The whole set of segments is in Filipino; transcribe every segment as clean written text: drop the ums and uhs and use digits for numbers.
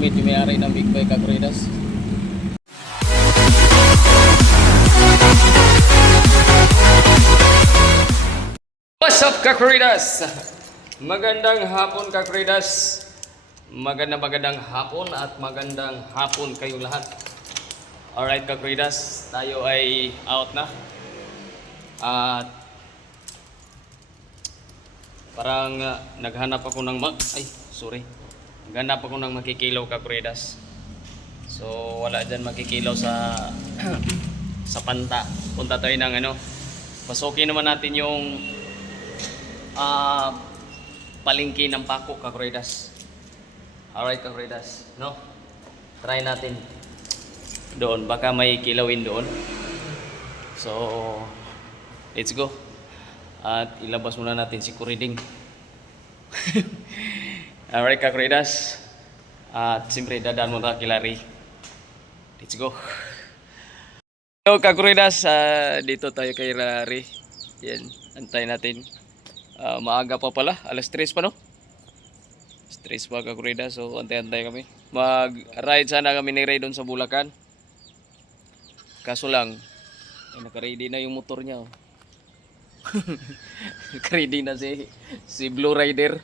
helmet yung may-ari ng Big Bike Kakuridas. What's up Kakuridas? Magandang hapon Kakuridas. Magandang hapon at magandang hapon kayong lahat. Alright Kakuridas, tayo ay out na. At parang naghanap ako ng naghanap ako ng makikilaw Kakuridas. So wala dyan makikilaw sa sa panta. Punta tayo ng pasukin naman natin yung palengke ng Pako Kakuridas. Alright Kakuridas, no? Try natin doon, baka may kilawin doon. So let's go. At ilabas muna natin si Kuriding. Alright Kakuridas. At siyempre dadaan muna kila Ray. Let's go. Hello Kakuridas, dito tayo kay Ray. Yan, antay natin. Maaga pa pala, alas 3 pa no? Alas 3 pa Kakuridas, so antay-antay kami. Mag-ride sana kami ni Ray doon sa Bulacan. Kaso lang, naka-ready na yung motor niya. Oh. Naka-ready na si Blue Rider.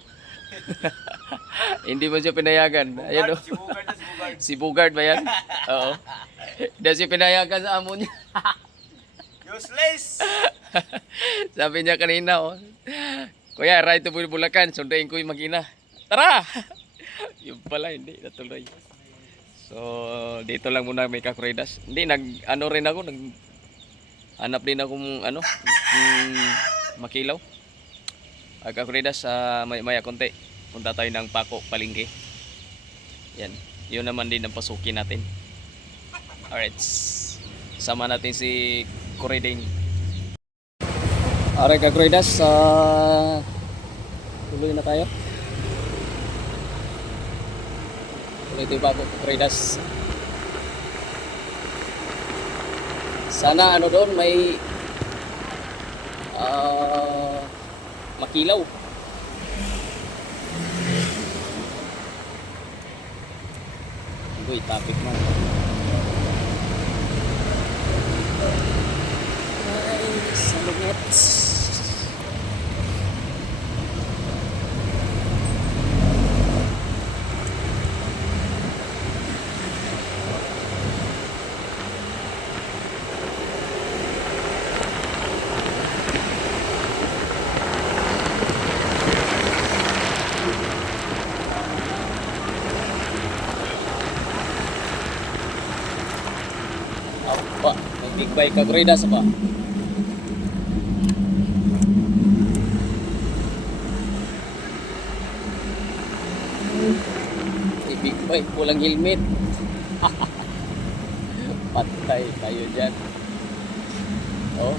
Hindi ba siya pinayagan? Ayan, oh. Si Bugard ba yan? Oo. Hindi siya pinayagan sa amo niya. Useless! Sabi niya kanina, oh. Kuya, ride to Bulacan, sundayin ko yung makina. Tara! Yung pala, hindi natuloy. So, dito lang muna may Kakuridas. Hindi, hanap din akong makilaw. Kakuridas, maya konti. Punta tayo ng Pako, palengke. Yan, yun naman din ang pasukin natin. Alright, sama natin si Kuriding. Alright Kakuridas, tuloy na tayo. Tuloy tayo Pako Kakuridas. Sana doon may makilaw. Uy, topic man. Ay, salungat. Apa, may Big Bike Kakuridas pa. May Big Bike, pulang helmet. Patay tayo dyan. Oh.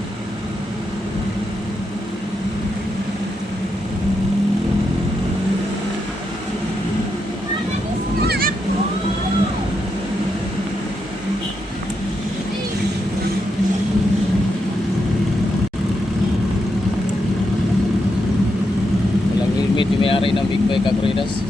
Helmet yung may-ari ng Big Bike Kakuridas.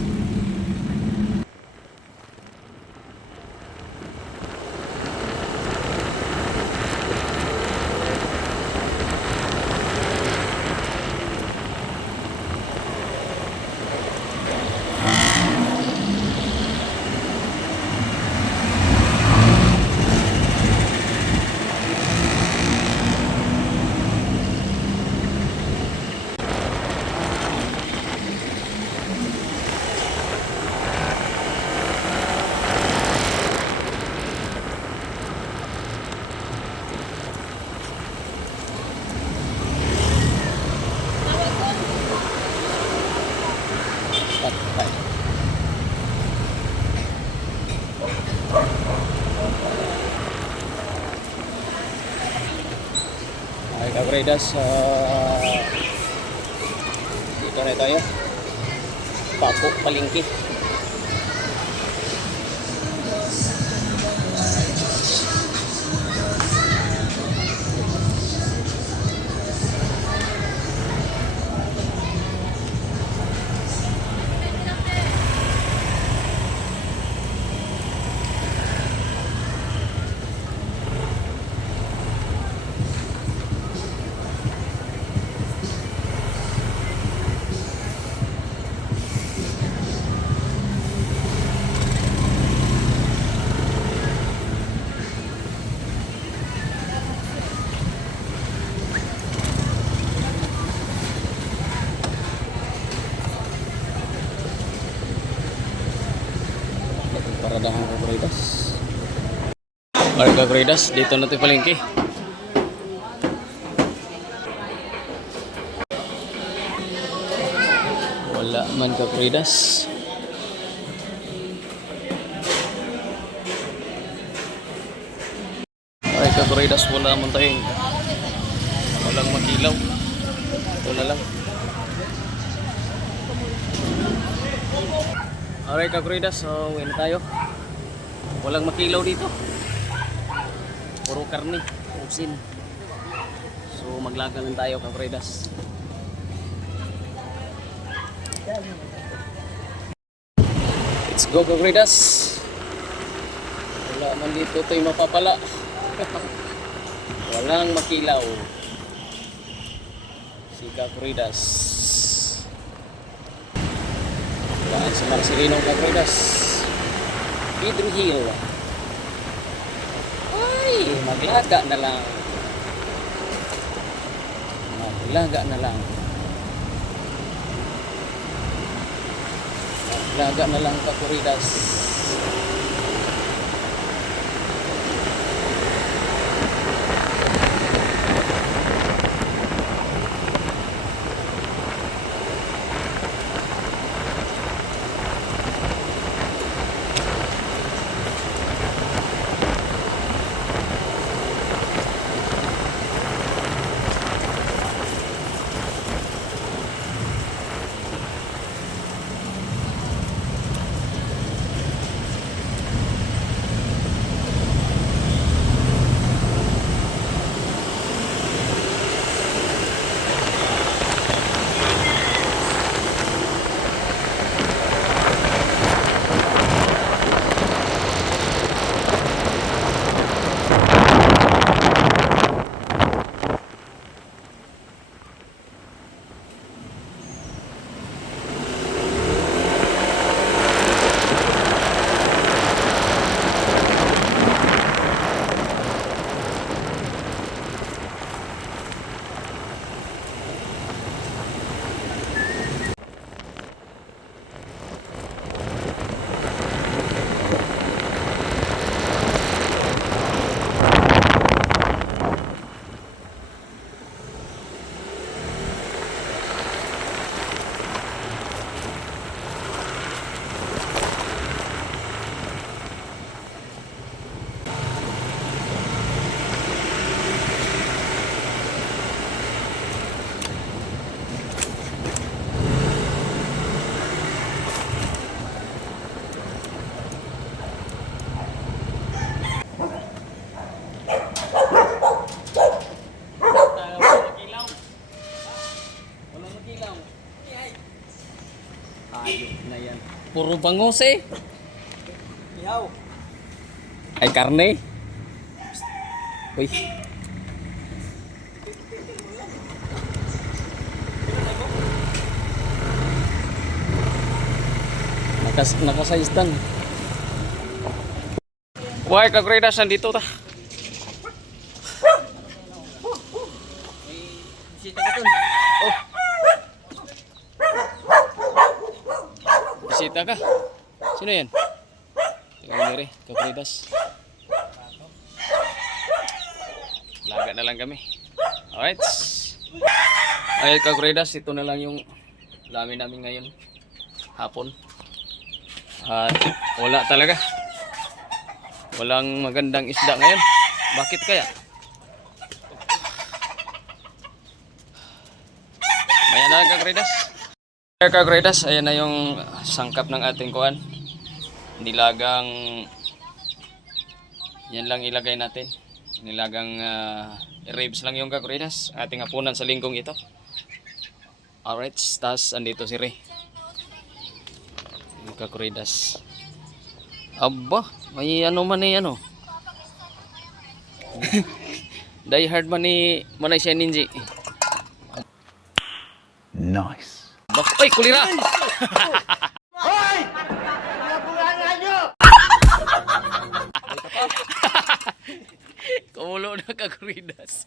Patay. Ay Kakuridas, dito na tayo. Pako, palengke. Saradahan Kakuridas. Alright Kakuridas, dito na tayo palengke. Wala man Kakuridas. Alright Kakuridas, wala man tayong walang makilaw. Ito na lang. Alright Kakuridas, so uwi na tayo. Walang makilaw dito. Puro karne, usin. So maglaga lang tayo Kakuridas. Let's go Kakuridas. Wala man dito tayo mapapala. Walang makilaw. Si Kakuridas. Daan sa Marcelino Kakuridas. Pedro Hill. Ay, maglaga na lang. Maglaga na lang. Maglaga na lang Kakuridas. Ayok na yan. Puro bangus eh. Ihaw. Ay karne. Uy. Nakasayistan. Why Kakuridas nandito ta? Bisita ka dun. Oh. Bisita ka? Sino yan? Tingnan nyo rin, Kakuridas. Laga na lang kami. Alright. Alright Kakuridas, ito na lang yung lamin namin ngayon. Hapon. At wala talaga. Walang magandang isda ngayon. Bakit kaya? Ayan na Kakuridas. Kakuridas, ayan na yung sangkap ng ating kuan. Nilagang yan lang ilagay natin. Nilagang ribs lang yung Kakuridas. Ating hapunan sa linggong ito. Alright, tas andito si Ray. Yung Kakuridas. Aba, may ano man eh ano. Die hard man ni Manay siya ninji. Nice. Ay, kulira! Hoy! Nabulangan nyo! Kumulo na Kakuridas.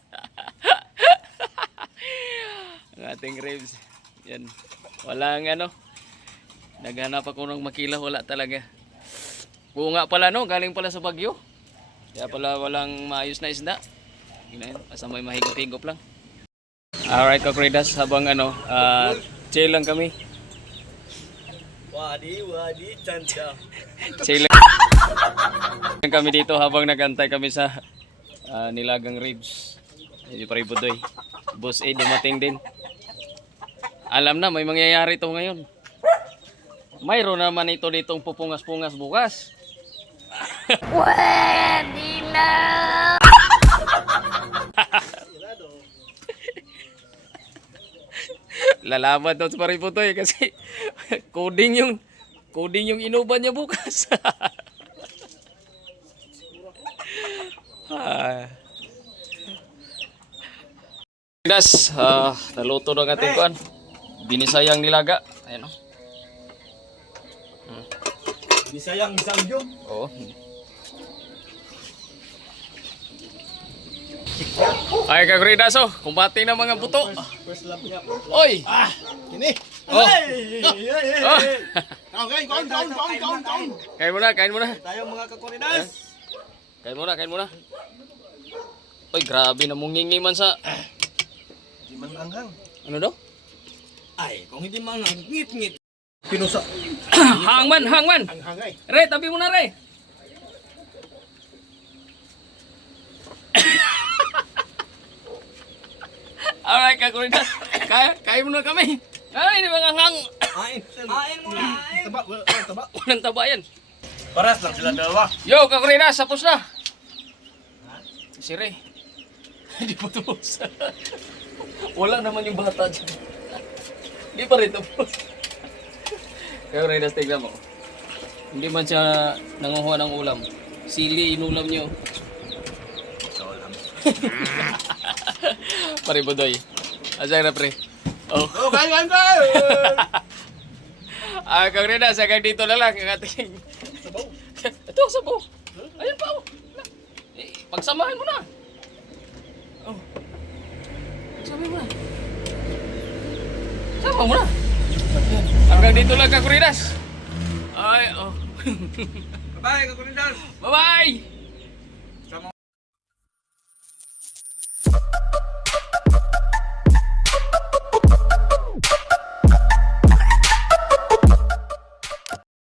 Ang ating ribs. Yan. Walang ano. Naghanap ako ng makila. Wala talaga. bunga pala no, galing pala sa Bagyo. Kaya pala walang maayos na isda. Yun yun, basta may mahigop-higop lang. Alright, kakuridas, habang chill lang kami. Wadi, tanda. Chill lang kami dito habang nagantay kami sa nilagang ribs. Hindi pa rin budoy. Boss A dumating din. Alam na, may mangyayari to ngayon. Mayroon naman ito ditong pupungas-pungas bukas. Pwede na! Lalaban daw sa Pariputoy kasi coding yung inuban niya bukas. Das, naluto ng ating kuan. Binisayang nilaga. Ayan o. Bisayang isang yun. Oo. Ay, kaguridas oh. Kumbati ng mga buto. First love niya. Oy! Kini. Oh! Oh! Okay, kain. Kain muna. Tayo mga kakuridas. Kain muna. Oy, grabe na mong ngingiman sa... Di man anghang. Ano daw? Ay, kung hindi man ngit. Pinusa. Hangman! Anghang ay. Re, tabi mo na, Re! Alright, kakuridas. Kain muna kami. Ay, di ba hang? Ain mo na. Taba. Walang taba yan. Paras lang sila dalawa. Yo, kakuridas, tapos na. Si Re. Hindi pa tapos. Wala naman yung bata dyan. Hindi pa rin tapos. Kakuridas, tignan mo. Hindi man siya nanguha ng ulam. Sili, inulam niyo. Pare Budoy. Asay na pre. Oh. Oh, kain. Kakuridas, hanggang dito na lang. Ang ating... Sabaw. Ito, sabaw. Ayun pa. Oh. Pagsamahin mo na. Oh. Pagsamahin mo na. Sama mo na. Hanggang dito lang, kakuridas. Ay, oh. Bye, kakuridas. Bye-bye!